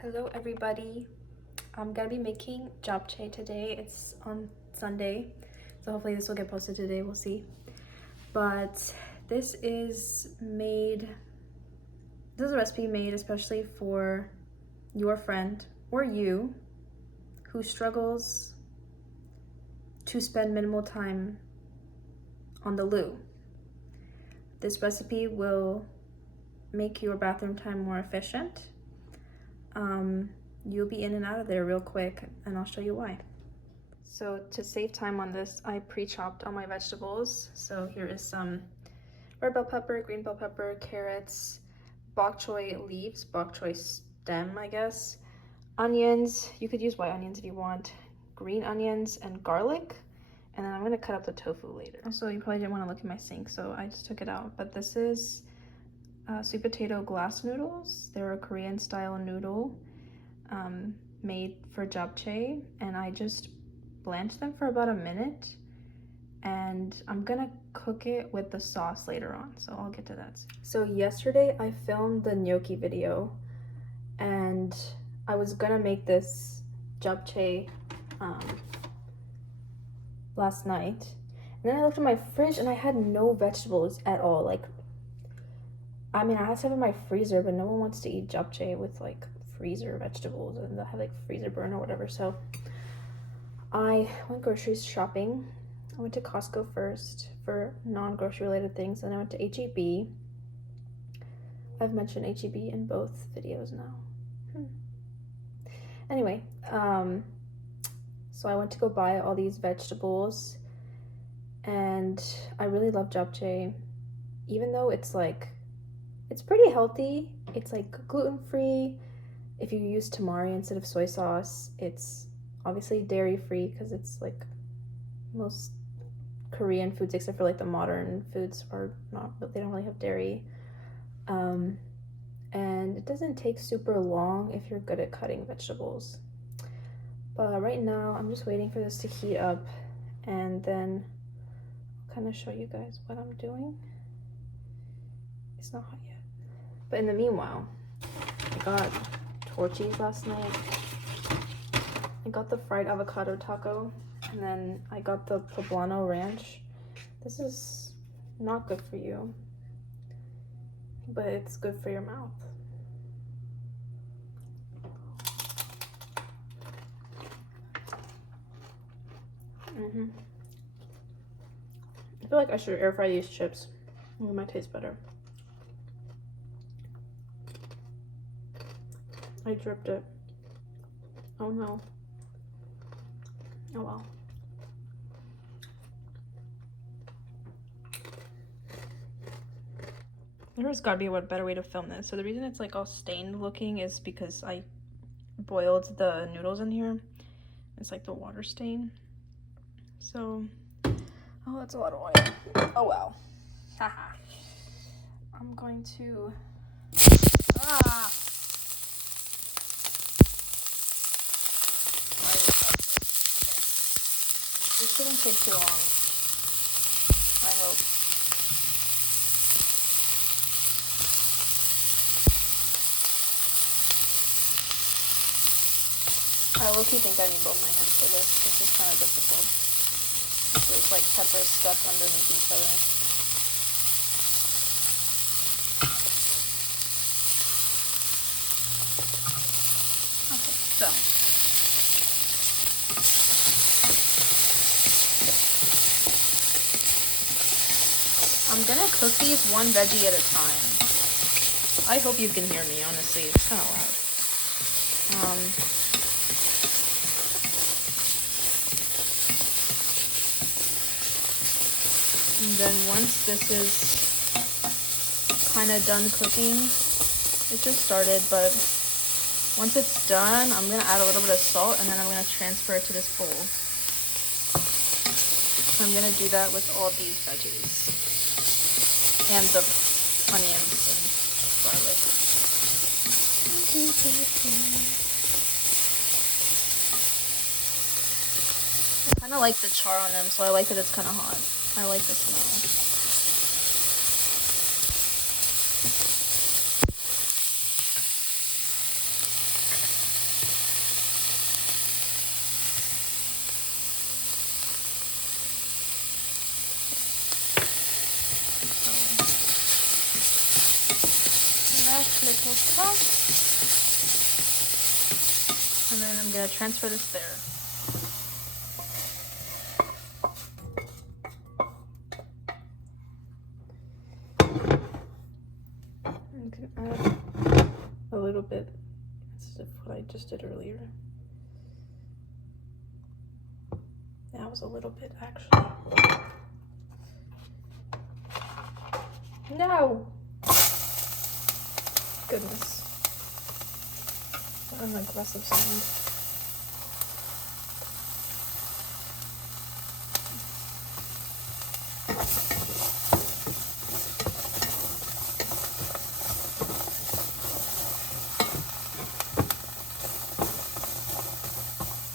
Hello everybody. I'm gonna be making japchae today. It's on Sunday, so hopefully this will get posted today, we'll see. But this is a recipe made especially for your friend or you who struggles to spend minimal time on the loo. This recipe will make your bathroom time more efficient. You'll be in and out of there real quick, and I'll show you why. So to save time on this, I pre-chopped all my vegetables. So here is some red bell pepper, green bell pepper, carrots, bok choy leaves, bok choy stem, I guess, onions. You could use white onions if you want, green onions, and garlic. And then I'm gonna cut up the tofu later. Also, you probably didn't want to look in my sink, so I just took it out. But this is sweet potato glass noodles. They're a Korean style noodle made for japchae, and I just blanched them for about a minute, and I'm gonna cook it with the sauce later on, so I'll get to that. So yesterday I filmed the gnocchi video, and I was gonna make this japchae last night, and then I looked in my fridge and I had no vegetables at all. Like, I mean, I have stuff in my freezer, but no one wants to eat japchae with like freezer vegetables, and they have like freezer burn or whatever. So I went grocery shopping. I went to Costco first for non-grocery related things, and I went to H-E-B. I've mentioned H-E-B in both videos now. Anyway, so I went to go buy all these vegetables, and I really love japchae, even though it's pretty healthy. It's like gluten-free. If you use tamari instead of soy sauce, it's obviously dairy-free because it's like most Korean foods, except for like the modern foods, are not, but they don't really have dairy. And it doesn't take super long if you're good at cutting vegetables. But right now, I'm just waiting for this to heat up, and then I'll kind of show you guys what I'm doing. It's not hot yet. But in the meanwhile, I got torchies last night. I got the fried avocado taco, and then I got the poblano ranch. This is not good for you, but it's good for your mouth. I feel like I should air fry these chips. It might taste better. I dripped it. Oh no. Oh well. There's gotta be a better way to film this. So the reason it's like all stained looking is because I boiled the noodles in here. It's like the water stain. So, oh, that's a lot of oil. Oh well. Haha. I'm going to, This shouldn't take too long, I hope. I low-key think I need both my hands for this. This is kind of difficult. There's like peppers stuck underneath each other. Okay, so I'm gonna cook these one veggie at a time. I hope you can hear me, honestly. It's kind of loud. And then once this is kind of done cooking, it just started, but once it's done, I'm gonna add a little bit of salt, and then I'm gonna transfer it to this bowl. I'm gonna do that with all these veggies and the onions and garlic. I kind of like the char on them, so I like that it's kind of hot. I like the smell. I'm gonna transfer this there. I'm gonna add a little bit instead of what I just did earlier. That was a little bit actually. No! Goodness. What an aggressive sound.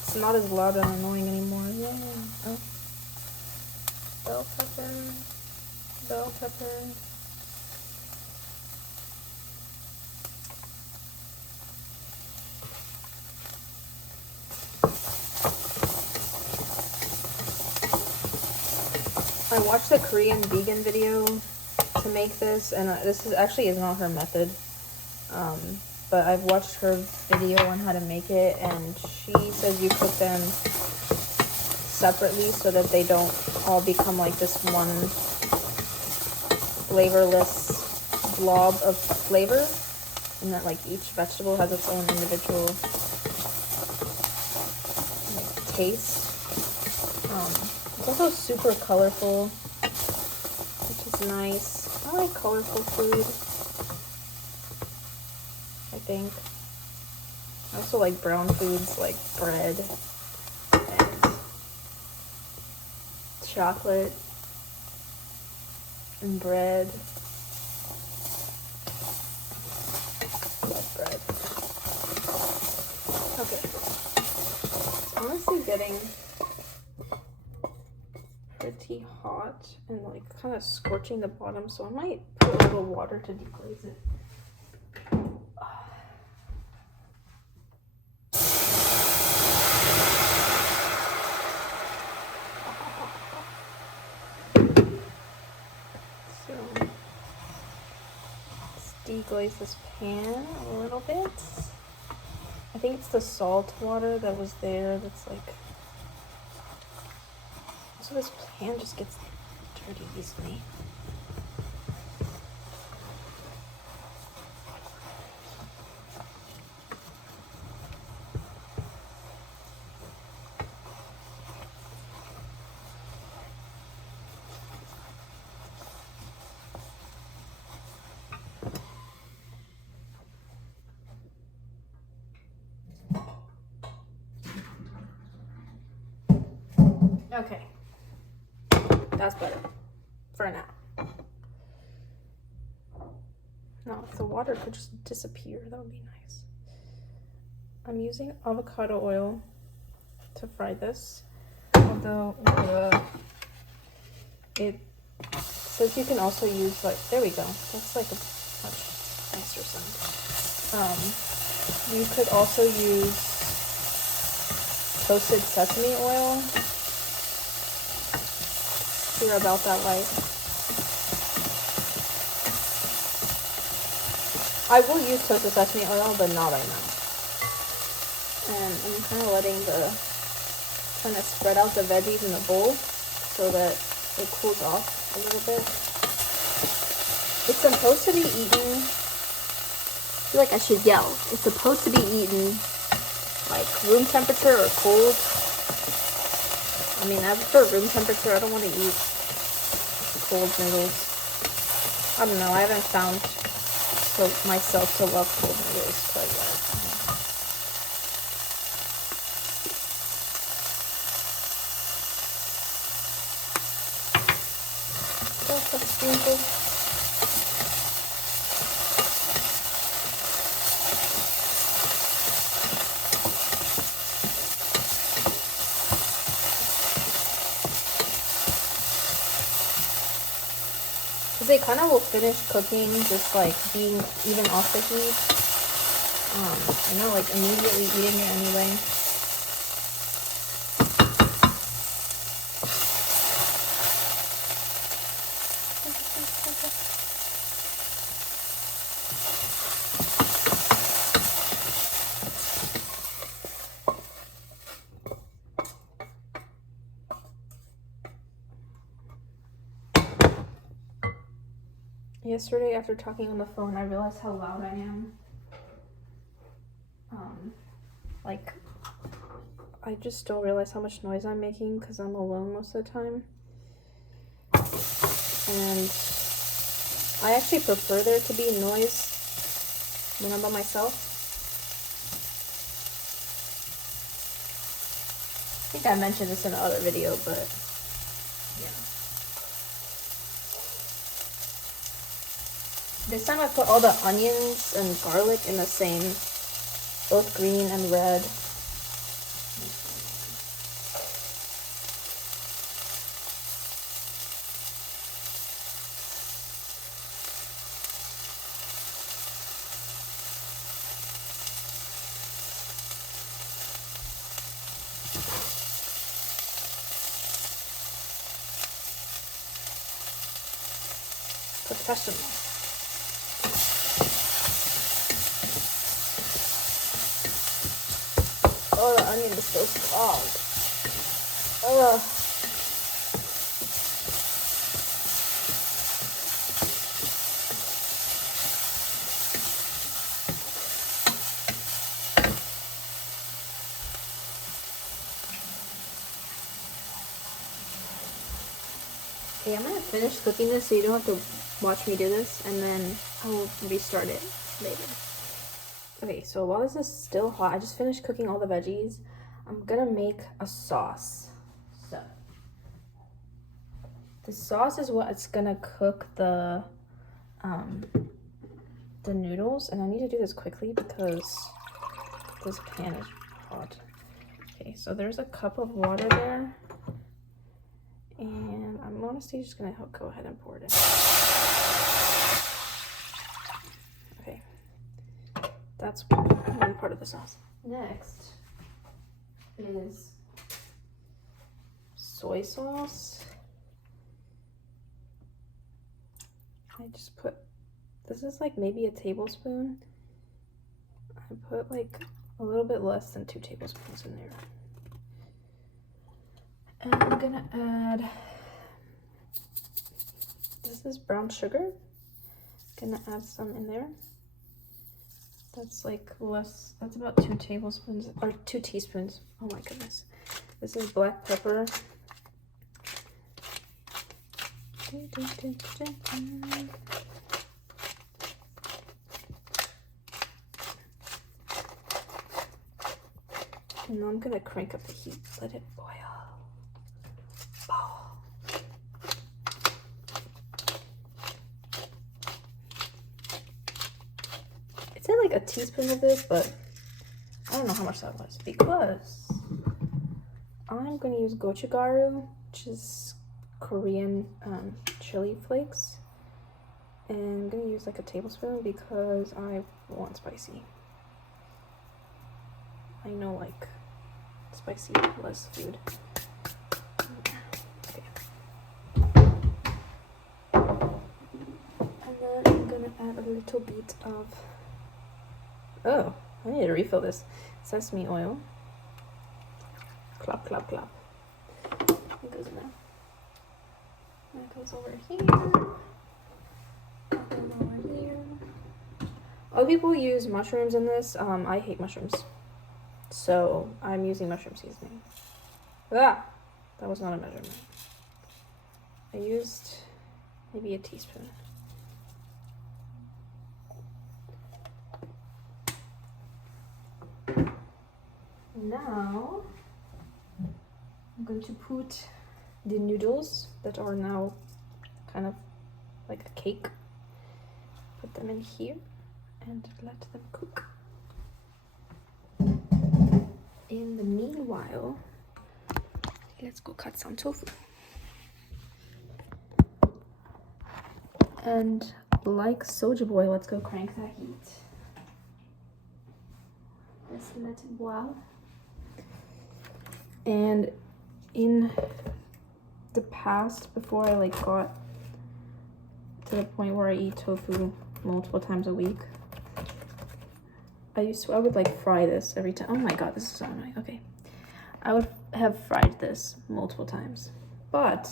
It's not as loud and annoying anymore. Yeah. Oh. Bell pepper. Bell pepper. I watched the Korean vegan video to make this, and this is actually not her method, but I've watched her video on how to make it, and she says you cook them separately so that they don't all become like this one flavorless blob of flavor, and that like each vegetable has its own individual like taste. It's also super colorful, which is nice. I like colorful food, I think. I also like brown foods like bread and chocolate and bread. Love bread. Okay. It's honestly getting pretty hot and like kind of scorching the bottom, so I might put a little water to deglaze it. So let's deglaze this pan a little bit. I think it's the salt water that was there that's like, so this pan just gets dirty easily. Okay, that's better for now. Now, if the water could just disappear, that would be nice. I'm using avocado oil to fry this, although it says you can also use like, there we go. That's like a much nicer sound. You could also use toasted sesame oil. You're about that life. I will use toasted sesame oil, but not right now. And I'm kind of trying to spread out the veggies in the bowl so that it cools off a little bit. It's supposed to be eaten, I feel like I should yell. It's supposed to be eaten like room temperature or cold. I mean, I prefer room temperature. I don't want to eat cold noodles. I don't know. I haven't found myself to love cold noodles quite yet. Oh, that's beautiful. They kind of will finish cooking just like being even off the heat. And not like immediately eating it anyway. Yesterday, after talking on the phone, I realized how loud I am. Like, I just don't realize how much noise I'm making because I'm alone most of the time. And I actually prefer there to be noise when I'm by myself. I think I mentioned this in another video, but yeah. This time I put all the onions and garlic in the same, both green and red. Professional. Oh, the onion is so strong. Ugh. Okay, I'm gonna finish cooking this so you don't have to watch me do this, and then I'll restart it later. Okay, so while this is still hot, I just finished cooking all the veggies. I'm gonna make a sauce. So, the sauce is what's gonna cook the noodles, and I need to do this quickly because this pan is hot. Okay, so there's a cup of water there, and I'm honestly just gonna go ahead and pour it in. Okay, that's one part of the sauce. Next is soy sauce. I just put, this is like maybe a tablespoon. I put like a little bit less than 2 tablespoons in there. And I'm gonna add, this is brown sugar. Gonna add some in there. That's like less, that's about 2 tablespoons, or 2 teaspoons. Oh my goodness. This is black pepper. And now I'm gonna crank up the heat, let it boil. It said like a teaspoon of this, but I don't know how much that was because I'm gonna use gochugaru, which is Korean chili flakes, and I'm gonna use like a tablespoon because I want spicy. I know like spicy less food. Okay. And then I'm gonna add a little bit of, oh, I need to refill this, sesame oil. Clap, clap, clap. It goes in there. That goes over here. That goes over here. Other people use mushrooms in this. I hate mushrooms, so I'm using mushroom seasoning. Ah, that was not a measurement. I used maybe a teaspoon. Now I'm going to put the noodles that are now kind of like a cake, put them in here and let them cook. In the meanwhile, let's go cut some tofu. And like Soja Boy, let's go crank that heat. Let's let it boil. And in the past, before I like got to the point where I eat tofu multiple times a week, I would like fry this every time. Oh my god, this is so annoying. Okay, I would have fried this multiple times, but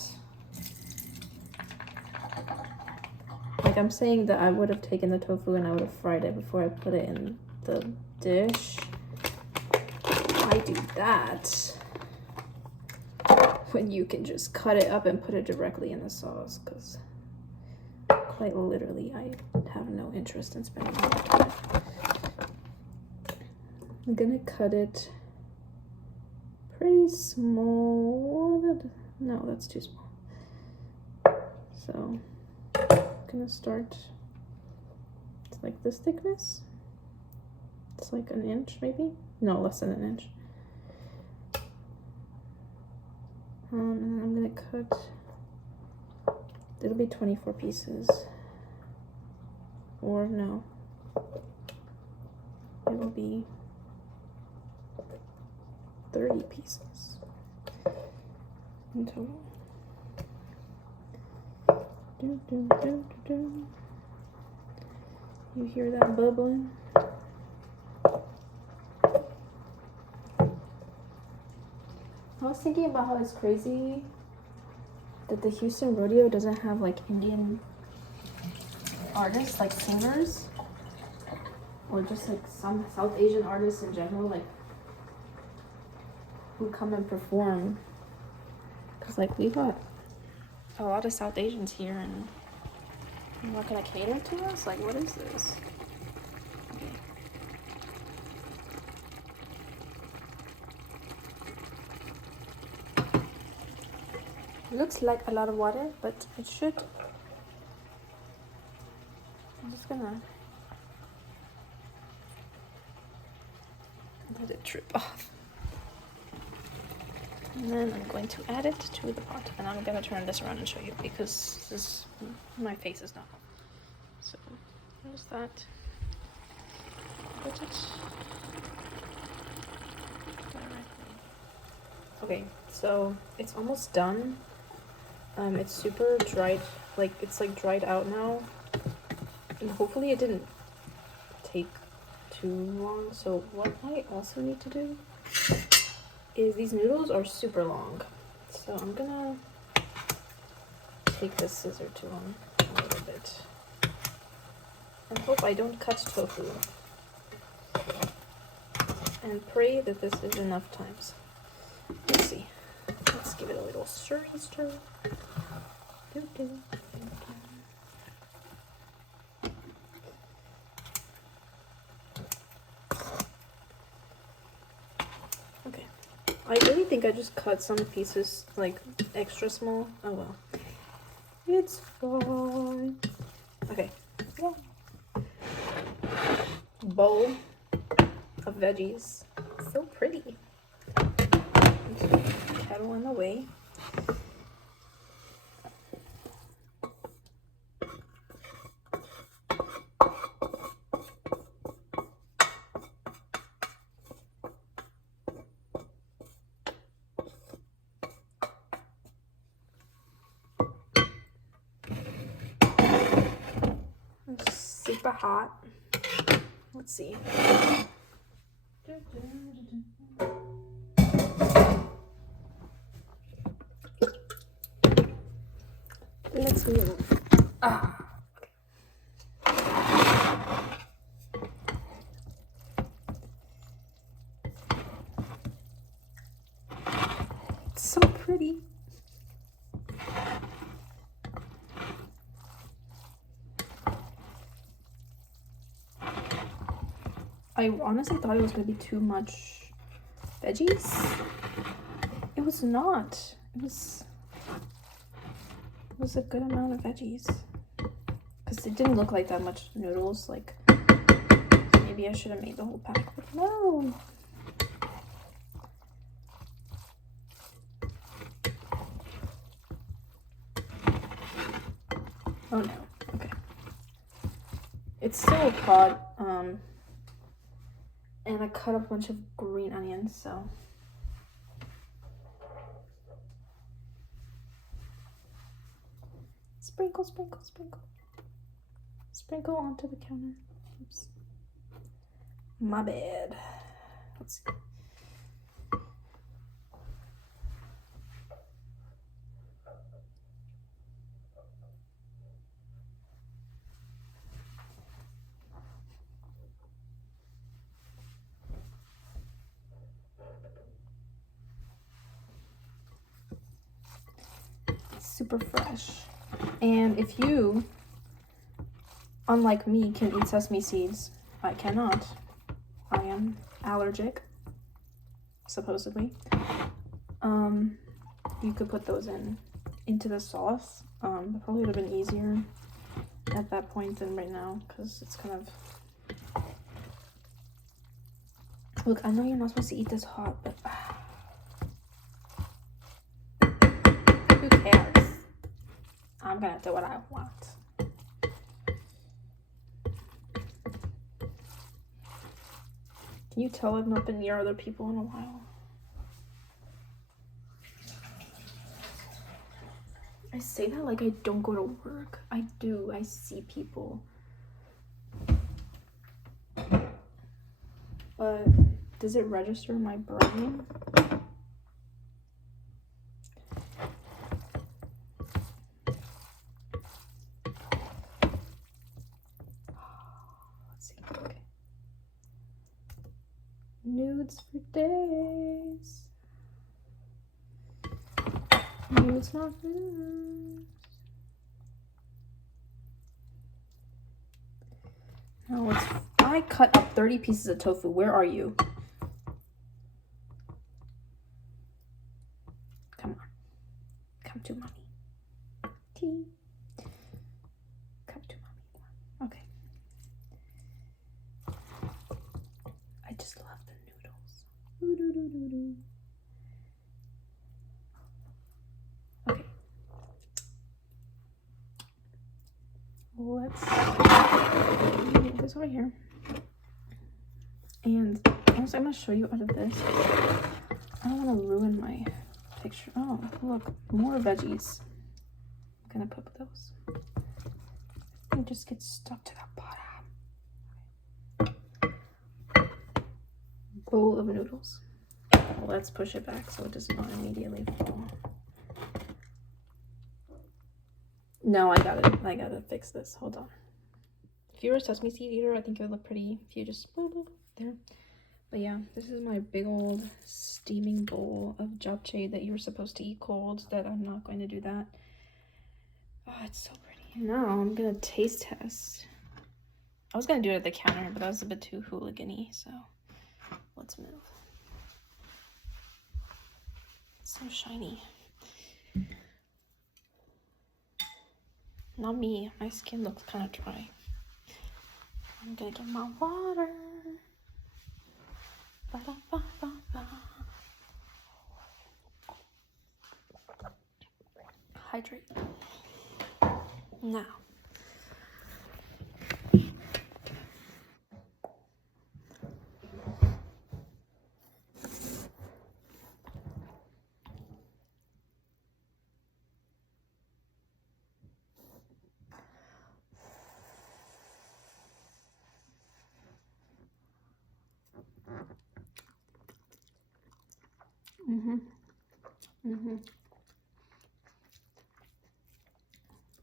I like I'm saying that I would have taken the tofu and I would have fried it before I put it in the dish. I do that when you can just cut it up and put it directly in the sauce, because quite literally I have no interest in spending all that time. I'm gonna cut it pretty small. No, that's too small. So I'm gonna start, it's like this thickness. It's like an inch maybe? No, less than an inch. And then I'm gonna cut, it'll be 24 pieces. Or no, it will be 30 pieces in total. You hear that bubbling? I was thinking about how it's crazy that the Houston Rodeo doesn't have like Indian artists, like singers, or just like some South Asian artists in general, like who come and perform. Cause like we got a lot of South Asians here, and you're not gonna cater to us? Like, what is this? Okay. It looks like a lot of water, but it should. I'm just gonna let it drip off. And then I'm going to add it to the pot. And I'm gonna turn this around and show you, because this, my face is not. So there's that. Put it directly. Okay, so it's almost done. It's super dried, like it's like dried out now. And hopefully it didn't take too long. So what I also need to do is, these noodles are super long. So I'm gonna take this scissor to them a little bit. And hope I don't cut tofu. And pray that this is enough times. Let's see. Let's give it a little stir. Okay. I really think I just cut some pieces like extra small. Oh well. It's fine. Okay. Yeah. Bowl of veggies. So pretty. Kettle on the way. It's super hot. Let's see. Let's move. It's so pretty. I honestly thought it was going to be too much veggies. It was not. It was a good amount of veggies. Because it didn't look like that much noodles. Like, maybe I should have made the whole pack. But no. Oh no. Okay. It's still hot. And I cut up a bunch of green onions, so. Sprinkle, sprinkle, sprinkle. Sprinkle onto the counter. Oops. My bad. Let's see. super fresh. And if you, unlike me, can eat sesame seeds, I cannot. I am allergic, supposedly. You could put those into the sauce. It probably would have been easier at that point than right now, because it's kind of... Look, I know you're not supposed to eat this hot, but who cares? I'm gonna do what I want. Can you tell I've not been near other people in a while? I say that like I don't go to work. I do. I see people. But does it register in my brain? Let's see. Okay. Nudes for days. Nudes not nudes. No, it's... I cut up 30 pieces of tofu. Where are you? Come on. Come to mommy. Tea. Come to mommy. Okay. I just love the noodles. Ooh-doo-doo-doo-doo. Okay. Let's get this over here. And also, I'm going to show you out of this. I don't want to ruin my picture. Oh, look, more veggies. I'm going to put those. And just get stuck to the bottom. Bowl of noodles. Let's push it back so it does not immediately fall. No, I gotta fix this. Hold on. If you were a sesame seed eater, I think it would look pretty if you just boop, boop, there. But yeah, this is my big old steaming bowl of japchae that you were supposed to eat cold, that I'm not going to do that. Oh, it's so pretty. Now I'm gonna taste test. I was gonna do it at the counter, but that was a bit too hooligan-y, so let's move. It's so shiny. Not me, my skin looks kind of dry. I'm gonna get my water. Ba-da-ba-ba-ba. Hydrate. Now.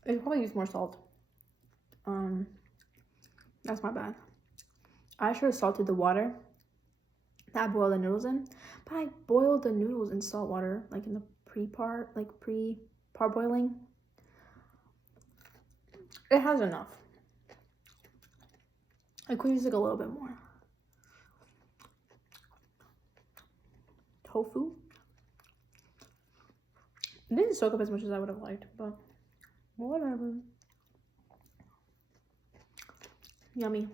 I could probably use more salt. That's my bad. I should have salted the water that I boiled the noodles in, but I boiled the noodles in salt water, like in the pre-parboiling. It has enough. I could use like a little bit more. Tofu. It didn't soak up as much as I would have liked, but whatever. Yummy.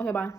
Okay, bye.